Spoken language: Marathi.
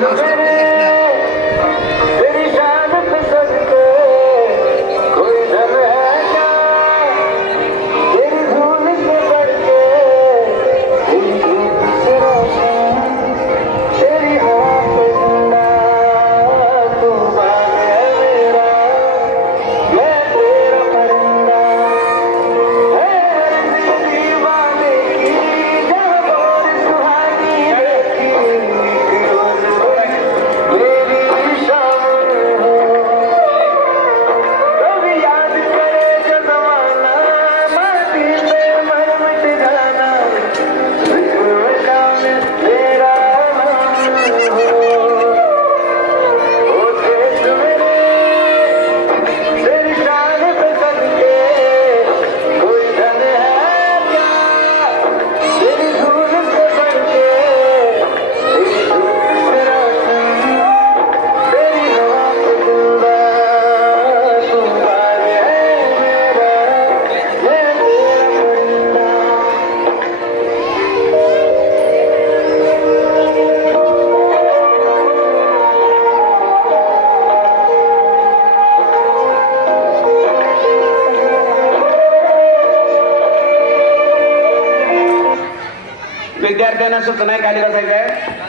성공 विद्यार्थ्यांना सूचना काय दिल्या जायचं आहे